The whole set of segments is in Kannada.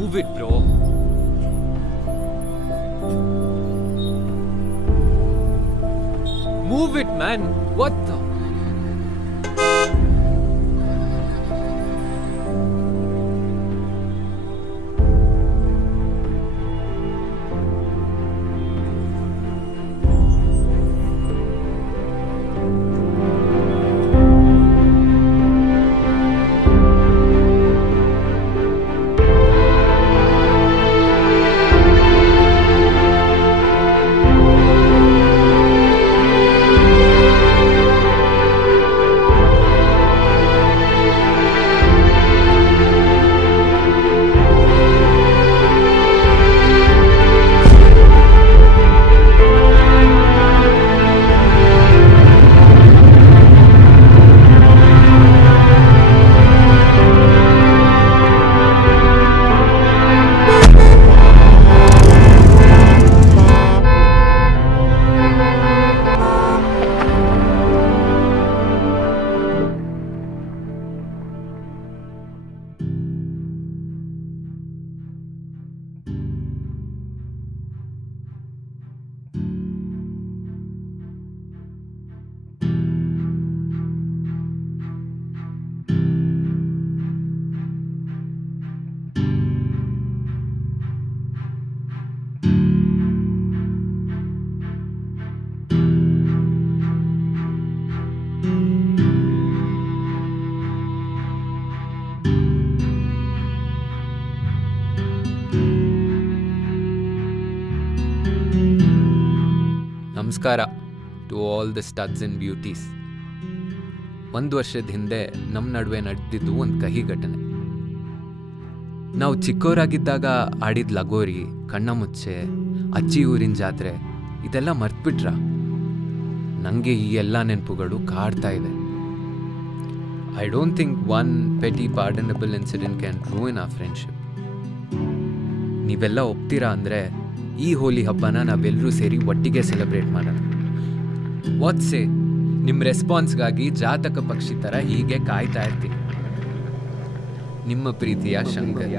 Move it, bro. Move it, man. What the? ನಮಸ್ಕಾರ to all the studs and beauties. 1 ವರ್ಷದ ಹಿಂದೆ ನಮ್ಮ ನಡುವೆ ನಡೆದಿದ್ದು ಒಂದು ಕಹಿ ಘಟನೆ. ನಾವು ಚಿಕ್ಕವರಾಗಿದ್ದಾಗ ಆಡಿದ ಲಗೋರಿ, ಕಣ್ಣ ಮುಚ್ಚೆ, ಅಜ್ಜಿ ಊರಿನ ಜಾತ್ರೆ ಇದೆಲ್ಲ ಮರ್ತ್ಬಿಟ್ರ? ನನಗೆ ಈ ಎಲ್ಲ ನೆನಪುಗಳು ಕಾಡ್ತಾ ಇದೆ. I don't think one petty pardonable incident can ruin our friendship. ನೀವೆಲ್ಲ ಒಪ್ತೀರಾ ಅಂದರೆ ಈ ಹೋಲಿ ಹಬ್ಬನ ನಾವೆಲ್ಲರೂ ಸೇರಿ ಒಟ್ಟಿಗೆ ಸೆಲೆಬ್ರೇಟ್ ಮಾಡೋಣ. ವಾಟ್ ಸೇ? ನಿಮ್ಮ ರೆಸ್ಪಾನ್ಸ್ಗಾಗಿ ಜಾತಕ ಪಕ್ಷಿ ಥರ ಹೀಗೆ ಕಾಯ್ತಾ ಇರ್ತೀನಿ. ನಿಮ್ಮ ಪ್ರೀತಿಯ ಶಂಕರ್.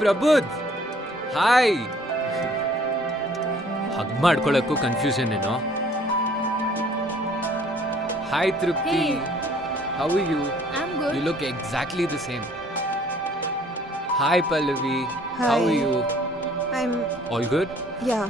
ಪ್ರಬುದ್, ಹಾಯ್. ಹಗ್ ಮಾಡ್ಕೊಳ್ಳೋಕ್ಕೂ ಕನ್ಫ್ಯೂಷನ್ ಏನೋ. Hi Trupti, how are you? You look exactly the same. Hi Pallavi, how are you? I'm all good? Yeah.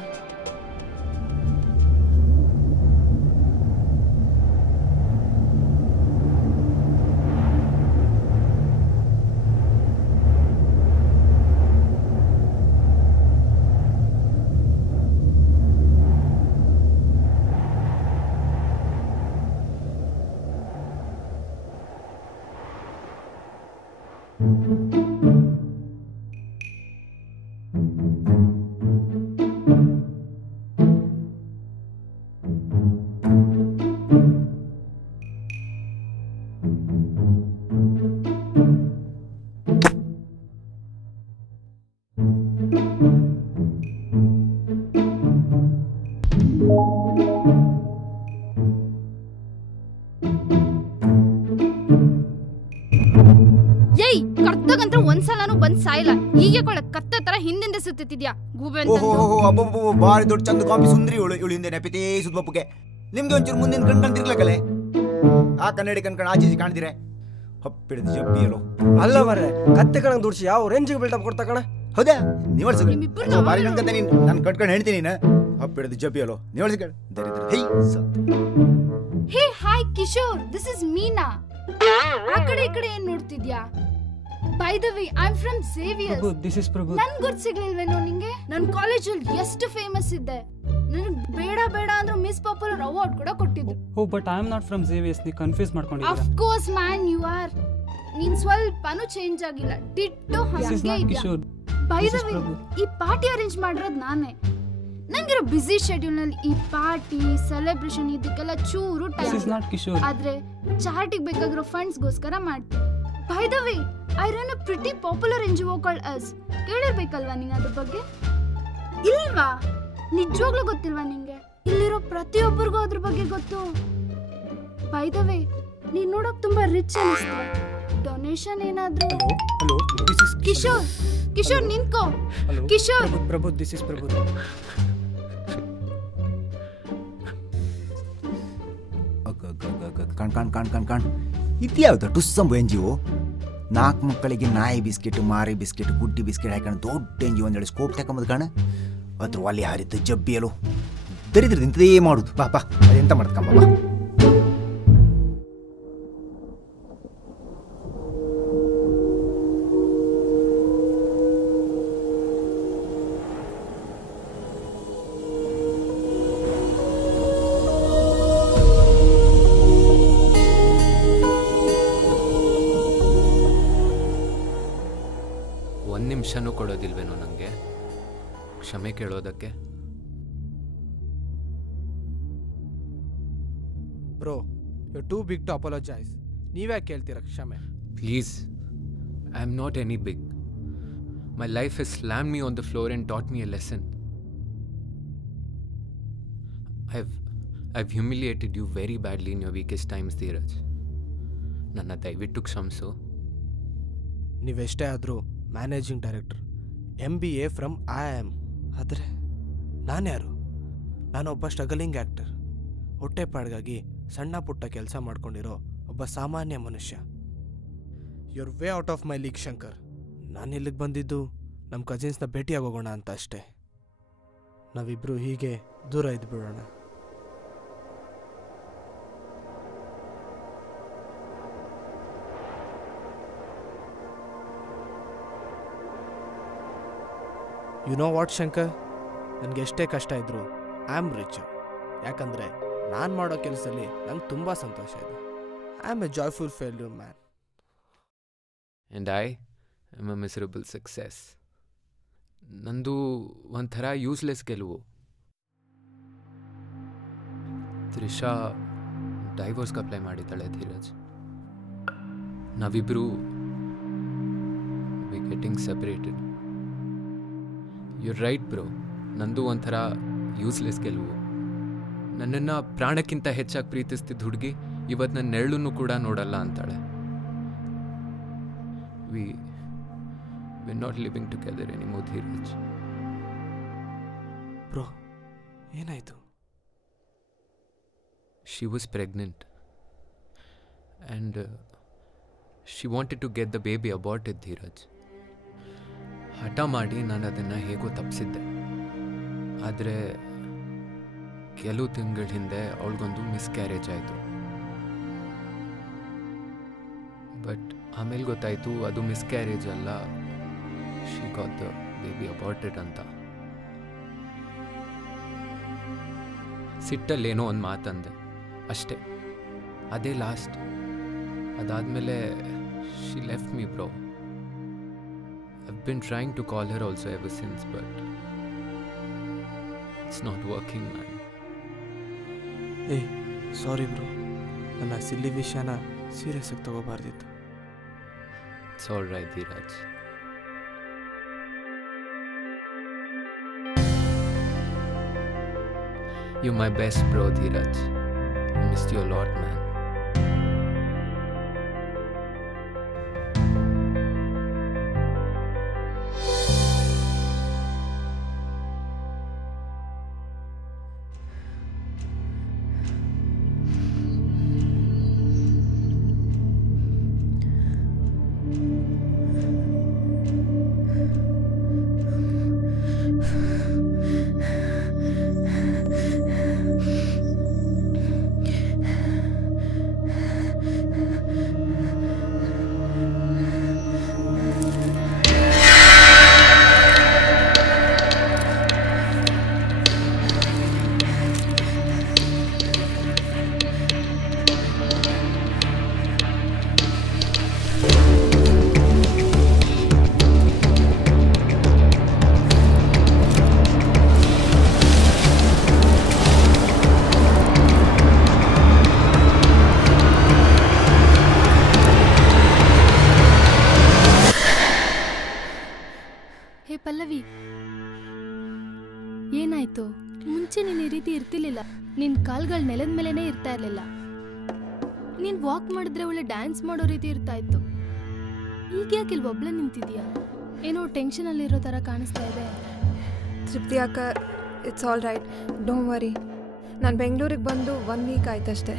ಬಾರಿ ದೊಡ್ಡ ಚಂದ ಕಾಪಿ ಸುಂದ್ರಿ ಇವಳು ಹಿಂದೆ ನೆಪಿತೇ ಸುದ್ಬಪ್ಪಗೆ. ನಿಮ್ಗೆ ಒಂಚೂರು ಮುಂದಿನ ಕಣ್ಕಂಡ್ ತಿರ್ಗ್ಲಕ್ಕಲೆ. ಆ ಕನ್ನಡಿ ಕಣ್ಕಂಡು ಆಚೆ ಕಾಣ್ದಿರೆ ಹಪ್ಪಿಡಿದ ಜಬ್ಬಿಯಲ್ಲೋ ಅಲ್ಲ ಮರ್ರೆ ಕತ್ತೆ ಕಣಂಗ್ ದುಡ್ಸಿ ಯಾವ ರೇಂಜಿಗೆ ಬಿಲ್ಡಪ್ ಕೊಡ್ತಾ ಕಣ. ಹೌದಾ ನೀವು ನಿಮ್ಮಿಬ್ಬರ್ನ ಬಾರಿ ನನ್ಕಂತ ನೀನು ನಾನು ಕಟ್ಕೊಂಡು ಹೇಳ್ತೀನಿ ನೀನು ಹಪ್ಪಿಡಿದ ಜಬ್ಬಿಯಲ್ಲೋ ನೀವು ದರಿದ್ರ hi hey hi Kishore, this is Meena. ಆ ಕಡೆ ಈ ಕಡೆ ಏನ್ ನೋಡ್ತಿದ್ಯಾ? By the way I am from Xavier's. This is Prabhu. ನನ್ ಗುರ್ತು ಸಿಗ್ಲಿಲ್ವೇನೋ ನಿಂಗೆ? ನನ್ ಕಾಲೇಜಲ್ಲಿ ಎಷ್ಟು ಫೇಮಸ್ ಇದ್ದೆ. ನನಗೆ ಬೇಡ ಬೇಡ ಅಂದ್ರು ಮಿಸ್ ಪಾಪ್ಯುಲರ್ ಅವಾರ್ಡ್ ಕೂಡ ಕೊಟ್ಟಿದ್ರು. Oh but I am not from Xavier's. ನೀ ಕನ್ಫ್ಯೂಸ್ ಮಾಡ್ಕೊಂಡಿದ್ದೀರಾ. Of course man you are. ನೀನ್ ಸ್ವಲ್ಪನೂ ಚೇಂಜ್ ಆಗಿಲ್ಲ, ಡಿಟ್ಟೋ ದಿಸ್ ಇಸ್ ಹಾಗೆ ನಾಟ್ ಇದೆಯಾ. Kishore. By This the is way Prabhu. ಈ ಪಾರ್ಟಿ ಅರೇಂಜ್ ಮಾಡಿರೋದು ನಾನೇ. ನಂಗಿರೋ ಬ್ಯುಸಿ ಶೆಡ್ಯೂಲ್ ನಲ್ಲಿ ಈ ಪಾರ್ಟಿ ಸೆಲೆಬ್ರೇಷನ್ ಇದಕ್ಕೆಲ್ಲ ಚೂರು this is time. Not Kishore. ಆದ್ರೆ ಚಾರಿಟಿಗೆ ಬೇಕಾಗಿರೋ ಫಂಡ್ಸ್ಗೋಸ್ಕರ ಮಾಡ್ತೀನಿ. By the way I run a pretty popular NGO called us. ಕೇಳಿರ್ಬೇಕಲ್ವಾ ನಿಂಗೆ ಅದ್ರ ಬಗ್ಗೆ? ಇಲ್ವಾ? ನಿಜವಾಗ್ಲೂ ಗೊತ್ತಿಲ್ವಾ ನಿಂಗೆ? ಇಲ್ಲಿರೋ ಪ್ರತಿಯೊಬ್ಬರಿಗೂ ಅದ್ರ ಬಗ್ಗೆ ಗೊತ್ತು. ಬೈ ದ ವೇ ನೀನ್ ನೋಡೋಕ್ ತುಂಬಾ ರಿಚ್ ಅನಿಸ್ತೀಯ. ಡೊನೇಷನ್ ಏನಾದ್ರು? Hello this is Kishore, Kishore ನಿಂತ್ಕೋ. Hello Kishore Prabhu this is Prabhu. ಕಣ್ ಇದ್ಯಾವ್ದು ಟುಸ್ಸಂಬು NGO? 4 ಮಕ್ಕಳಿಗೆ ನಾಯಿ ಬಿಸ್ಕೆಟ್ ಮಾರಿ ಬಿಸ್ಕೆಟ್ ಗುಡ್ಡಿ ಬಿಸ್ಕೆಟ್ ಹಾಕೊಂಡು ದೊಡ್ಡ NGO ಒಂದೇಳಿ ಸ್ಕೋಪ್ ತಗೊಂಬದು ಕಾಣ ಅದ್ರ ಒಲೆ ಹಾರಿದ್ದು ಜಬ್ಬಿಯಲು ದರಿದ್ರ ಇಂಥದೇ ಮಾಡುದು. ಬಾ ಬಾ ಅದೆಂತ ಮಾಡ್ಕಂಬ ಬಾ. ಒಂದು ನಿಮಿಷನೂ ಕೊಡೋದಿಲ್ವೇನೋ ನನಗೆ ಕ್ಷಮೆ ಕೇಳೋದಕ್ಕೆ? Bro you too big to apologise. ನೀವ್ಯಾಕೆ ಕೇಳ್ತೀರಾ ಕ್ಷಮೆ? Please, I am not any big. My life has slammed me on the floor and taught me a lesson. I've humiliated you very badly in your weakest times, Dheeraj. ನನ್ನ ದಯವಿಟ್ಟು ಕ್ಷಮಿಸು. ನೀವೆಷ್ಟೇ ಆದರೂ managing director, MBA from IIM. ಆದರೆ ನಾನ್ಯಾರು? ನಾನೊಬ್ಬ ಸ್ಟ್ರಗಲಿಂಗ್ ಆ್ಯಕ್ಟರ್. ಹೊಟ್ಟೆಪಾಡಿಗಾಗಿ ಸಣ್ಣ ಪುಟ್ಟ ಕೆಲಸ ಮಾಡ್ಕೊಂಡಿರೋ ಒಬ್ಬ ಸಾಮಾನ್ಯ ಮನುಷ್ಯ. You're way out of my league Shankar. ನಾನು ಇಲ್ಲಿಗೆ ಬಂದಿದ್ದು ನಮ್ಮ ಕಸಿನ್ಸ್ನ ಭೇಟಿಯಾಗೋಗೋಣ ಅಂತ ಅಷ್ಟೇ. ನಾವಿಬ್ಬರು ಹೀಗೆ ದೂರ ಇದ್ಬಿಡೋಣ. ಯು ನೋ ವಾಟ್ ಶಂಕರ್, ನನಗೆ ಎಷ್ಟೇ ಕಷ್ಟ ಇದ್ದರೂ ಐ ಆಮ್ ರಿಚ್. ಯಾಕಂದರೆ ನಾನು ಮಾಡೋ ಕೆಲಸದಲ್ಲಿ ನಂಗೆ ತುಂಬ ಸಂತೋಷ ಇದೆ. I am A joyful failure man. And I am a miserable success. ನಂದು ಒಂಥರ ಯೂಸ್ಲೆಸ್ ಗೆಲುವು. ತ್ರಿಷಾ ಡೈವೋರ್ಸ್ಗೆ ಅಪ್ಲೈ ಮಾಡಿದ್ದಾಳೆ ಧೀರಜ್. ನಾವಿಬ್ಬರು we getting separated. You're right bro, ನಂದು ಒಂಥರ ಯೂಸ್ಲೆಸ್ ಗೆಲುವು. ನನ್ನನ್ನು ಪ್ರಾಣಕ್ಕಿಂತ ಹೆಚ್ಚಾಗಿ ಪ್ರೀತಿಸ್ತಿದ್ದ ಹುಡುಗಿ ಇವತ್ತು ನನ್ನ ನೆರಳನ್ನು ಕೂಡ ನೋಡಲ್ಲ ಅಂತಾಳೆ. we're not living together anymore, Dheeraj. Bro ಏನಾಯಿತು? She was pregnant and she wanted to get the baby aborted, Dheeraj. ಹಠ ಮಾಡಿ ನಾನು ಅದನ್ನು ಹೇಗೋ ತಪ್ಪಿಸಿದ್ದೆ. ಆದರೆ ಕೆಲವು ತಿಂಗಳ ಹಿಂದೆ ಅವಳಿಗೊಂದು ಮಿಸ್ಕ್ಯಾರೇಜ್ ಆಯಿತು. ಬಟ್ ಆಮೇಲೆ ಗೊತ್ತಾಯಿತು ಅದು ಮಿಸ್ಕ್ಯಾರೇಜ್ ಅಲ್ಲ, ಶಿ ಗಾಟ್ ದ ಬೇಬಿ ಅಬಾರ್ಟೆಡ್ ಅಂತ. ಸಿಟ್ಟಲ್ಲೇನೋ ಒಂದು ಮಾತಂದೆ ಅಷ್ಟೇ, ಅದೇ ಲಾಸ್ಟ್. ಅದಾದಮೇಲೆ she left me bro. I've been trying to call her also ever since, but it's not working, man. ಏಯ್ ಸಾರಿ ಬ್ರೋ, ನನ್ನ ಸಿಲ್ಲಿ ವಿಷಯನ ಸೀರಿಯಸ್ ಆಗಿ ತಗೋಬಾರ್ದಿತ್ತು. It's all right, Dheeraj. You're my best bro, Dheeraj. I missed you a lot, man. ಹೇ ಪಲ್ಲವಿ, ಏನಾಯ್ತು? ಮುಂಚೆ ನೀನು ಈ ರೀತಿ ಇರ್ತಿರ್ಲಿಲ್ಲ. ನಿನ್ನ ಕಾಲ್ಗಳು ನೆಲದ ಮೇಲೇನೆ ಇರ್ತಾ ಇರಲಿಲ್ಲ. ನೀನು ವಾಕ್ ಮಾಡಿದ್ರೆ ಒಳ್ಳೆ ಡ್ಯಾನ್ಸ್ ಮಾಡೋ ರೀತಿ ಇರ್ತಾ ಇತ್ತು. ಈಗ ಯಾಕೆ ಇಲ್ಲಿ ಒಬ್ಳೆ ನಿಂತಿದ್ಯಾ? ಏನೋ ಟೆನ್ಷನಲ್ಲಿರೋ ಥರ ಕಾಣಿಸ್ತಾ ಇದೆ. ತೃಪ್ತಿ ಅಕ್ಕ, it's all right, don't worry. ನಾನು ಬೆಂಗಳೂರಿಗೆ ಬಂದು 1 ವೀಕ್ ಆಯ್ತಷ್ಟೇ.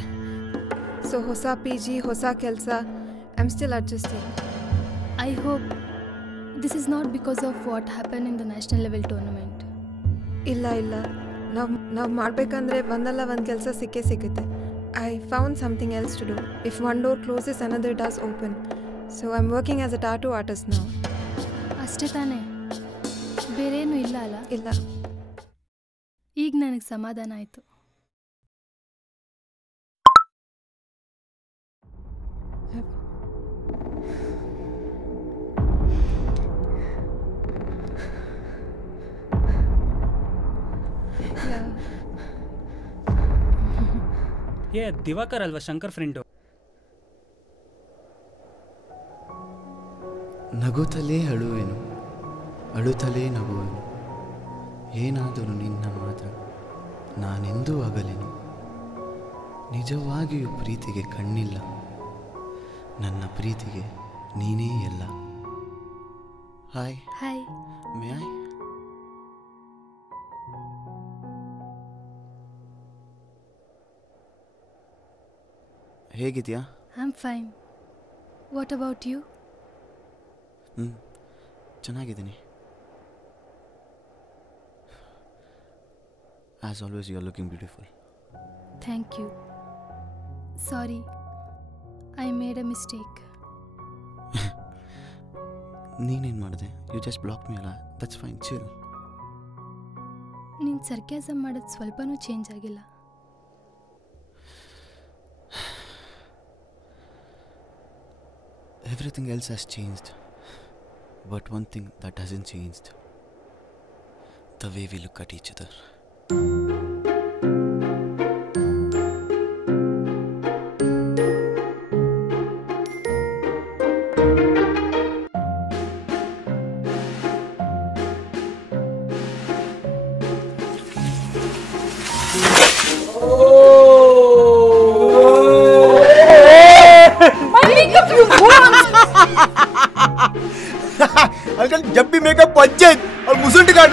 ಸೊ ಹೊಸ PG, ಹೊಸ ಕೆಲಸ, I am still adjusting. I hope this is not because of what happen in the national level tournament. ಇಲ್ಲ ನಾವು ಮಾಡಬೇಕಂದ್ರೆ ಒಂದಲ್ಲ ಒಂದು ಕೆಲಸ ಸಿಕ್ಕೇ ಸಿಗುತ್ತೆ. I found something else to do. If one door closes another does open. So I am working as a tattoo artist ನಾವು. ಅಷ್ಟೇ ತಾನೇ, ಬೇರೇನೂ ಇಲ್ಲ ಅಲ್ಲ? ಇಲ್ಲ. ಈಗ ನನಗೆ ಸಮಾಧಾನ ಆಯಿತು. ಏ ದಿವಾಕರ್ ಅಲ್ವಾ ಶಂಕರ್ ಫ್ರೆಂಡು? ನಗುತ್ತಲೇ ಅಳುವೆನು, ಅಳುತ್ತಲೇ ನಗುವೆನು, ಏನಾದರೂ ನಿನ್ನ ಮಾತ್ರ ನಾನೆಂದೂ ಆಗಲೆನು. ನಿಜವಾಗಿಯೂ ಪ್ರೀತಿಗೆ ಕಣ್ಣಿಲ್ಲ, ನನ್ನ ಪ್ರೀತಿಗೆ ನೀನೇ ಎಲ್ಲ. Hi hi, may I? ಹೇಗಿದೆಯಾ? I am fine. What about you? ಚೆನ್ನಾಗಿದ್ದೀನಿ. As always you are looking beautiful. Thank you. Sorry, I made a mistake. ನೀನೇನು ಮಾಡಿದೆ? ಯು ಜಸ್ಟ್ ಬ್ಲಾಕ್ ಮೀ ಅಲ್ಲ, ದಟ್ಸ್ ಫೈನ್, ಚಿಲ್. ನೀನು ಸರ್ಕ್ಯಾಸಮ್ ಮಾಡೋದು ಸ್ವಲ್ಪನೂ ಚೇಂಜ್ ಆಗಿಲ್ಲ. Everything else has changed, but one thing that hasn't changed: the way we look at each other. Uncle जब भी मेकअप पंचायत और मुसुंडी काट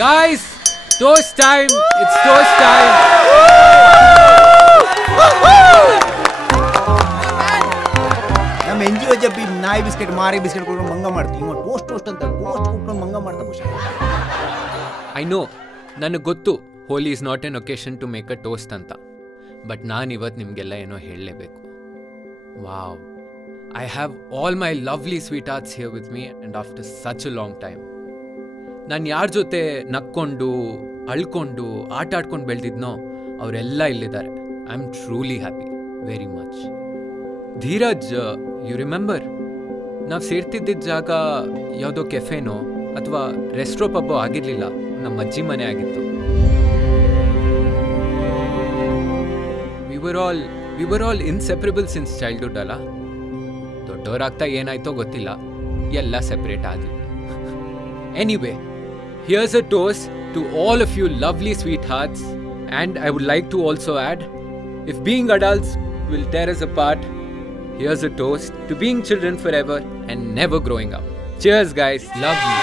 Guys, toast time! It's toast time! ನಮ್ಮ NGO जब भी नाई बिस्किट मारी बिस्किट को मंगा ಮಾಡ್ತೀವಿ ಇವ ಟೋಸ್ಟ್ ಅಂತ ಟೋಸ್ಟ್ ಕೊಟ್ಟು ಮಂಗ ಮಾಡ್ತಾ ಖುಷಿ. ಐ ನೋ, ನನಗೆ ಗೊತ್ತು Holi is not an occasion to make a toast ಅಂತ, ಬಟ್ ನಾನು ಇವತ್ತು ನಿಮಗೆಲ್ಲ ಏನೋ ಹೇಳಲೇಬೇಕು. Wow, I have all my lovely sweet hearts here with me and after such a long time. ನಾನು ಯಾರ ಜೊತೆ ನಕ್ಕೊಂಡು ಅಳ್ಕೊಂಡು ಆಟ ಆಡ್ಕೊಂಡು ಬೆಳೆದಿದ್ನೋ ಅವರೆಲ್ಲ ಇಲ್ಲಿದ್ದಾರೆ. I am truly happy. Very much. Dheeraj, you remember ನಾವು ಸೇರ್ತಿದ್ದಿದ್ದ ಜಾಗ ಯಾವುದೋ ಕೆಫೆನೋ ಅಥವಾ ರೆಸ್ಟ್ರೋ ಪಬ್ಬೋ ಆಗಿರಲಿಲ್ಲ, ನಮ್ಮ ಅಜ್ಜಿ ಮನೆ ಆಗಿತ್ತು. We were all inseparable since childhood ಅಲ್ಲ. ದೊಡ್ಡವರಾಗ್ತಾ ಏನಾಯ್ತೋ ಗೊತ್ತಿಲ್ಲ, ಎಲ್ಲ ಸೆಪ್ರೇಟ್ ಆದ್ವಿ. Anyway, here's a toast to all of you lovely sweet hearts, and I would like to also add, if being adults will tear us apart, here's a toast to being children forever and never growing up. Cheers guys, love you.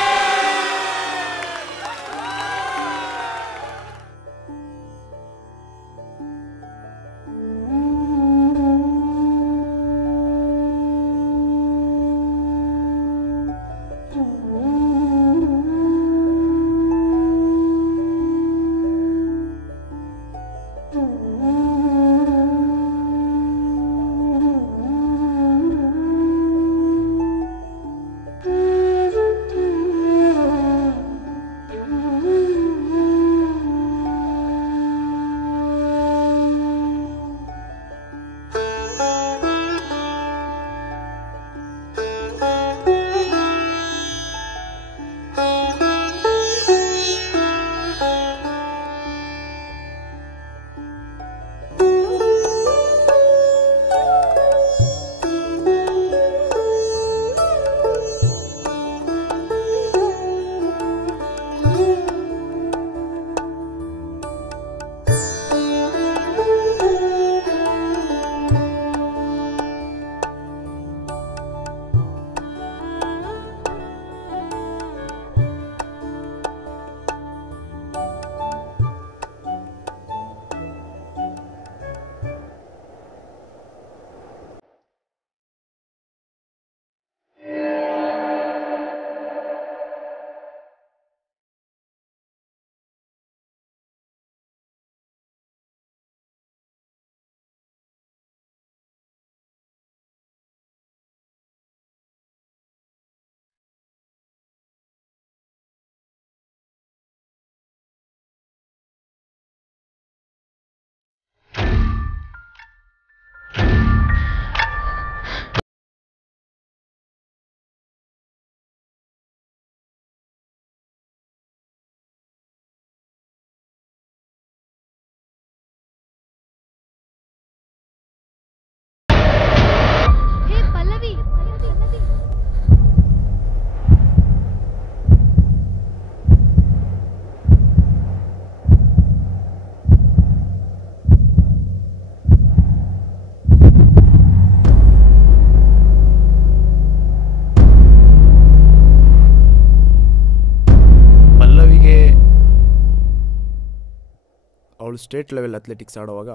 ಅವಳು ಸ್ಟೇಟ್ ಲೆವೆಲ್ ಅಥ್ಲೆಟಿಕ್ಸ್ ಆಡುವಾಗ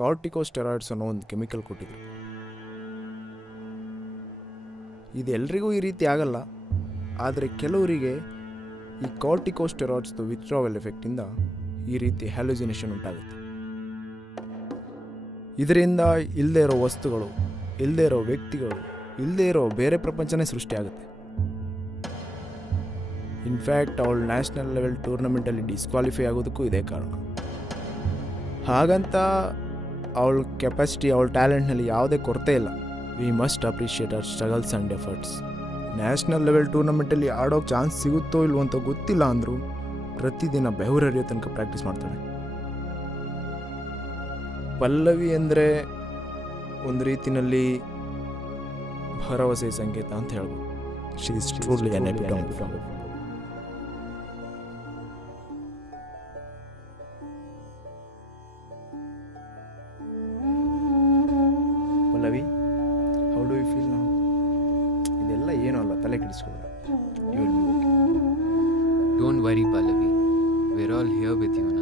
ಕಾರ್ಟಿಕೋಸ್ಟೆರಾಯ್ಡ್ಸ್ ಅನ್ನೋ ಒಂದು ಕೆಮಿಕಲ್ ಕೊಟ್ಟಿದ್ರು. ಇದು ಎಲ್ರಿಗೂ ಈ ರೀತಿ ಆಗಲ್ಲ, ಆದರೆ ಕೆಲವರಿಗೆ ಈ ಕಾರ್ಟಿಕೋಸ್ಟೆರಾಯ್ಡ್ಸ್ದು ವಿತ್ಡ್ರಾವಲ್ ಎಫೆಕ್ಟಿಂದ ಈ ರೀತಿ ಹ್ಯಾಲುಸಿನೇಷನ್ ಉಂಟಾಗುತ್ತೆ. ಇದರಿಂದ ಇಲ್ಲದೇ ಇರೋ ವಸ್ತುಗಳು, ಇಲ್ಲದೇ ಇರೋ ವ್ಯಕ್ತಿಗಳು, ಇಲ್ಲದೇ ಇರೋ ಬೇರೆ ಪ್ರಪಂಚನೇ ಸೃಷ್ಟಿಯಾಗುತ್ತೆ. ಇನ್ಫ್ಯಾಕ್ಟ್ ಅವಳು ನ್ಯಾಷನಲ್ ಲೆವೆಲ್ ಟೂರ್ನಮೆಂಟಲ್ಲಿ ಡಿಸ್ಕ್ವಾಲಿಫೈ ಆಗೋದಕ್ಕೂ ಇದೇ ಕಾರಣ. ಹಾಗಂತ ಅವಳ ಕೆಪಾಸಿಟಿ, ಅವಳ ಟ್ಯಾಲೆಂಟ್ನಲ್ಲಿ ಯಾವುದೇ ಕೊರತೆ ಇಲ್ಲ. We must appreciate our struggles and efforts. National level ಟೂರ್ನಮೆಂಟಲ್ಲಿ ಆಡೋಕ್ಕೆ ಚಾನ್ಸ್ ಸಿಗುತ್ತೋ ಇಲ್ವೋ ಅಂತ ಗೊತ್ತಿಲ್ಲ ಅಂದರೂ ಪ್ರತಿದಿನ ಬೆವರರಿಯೋ ತನಕ ಪ್ರಾಕ್ಟೀಸ್ ಮಾಡ್ತಾಳೆ. ಪಲ್ಲವಿ ಅಂದರೆ ಒಂದು ರೀತಿಯಲ್ಲಿ ಭರವಸೆ ಸಂಕೇತ ಅಂತ ಹೇಳ್ಬೋದು. She is truly an epitome. Pallavi, how do you feel now? ಇದೆಲ್ಲ ಏನೂ ಅಲ್ಲ, ತಲೆ ಕೆಡಿಸ್ಕೊಳ್ಳಿ. Don't worry, Pallavi. We're all here with you now.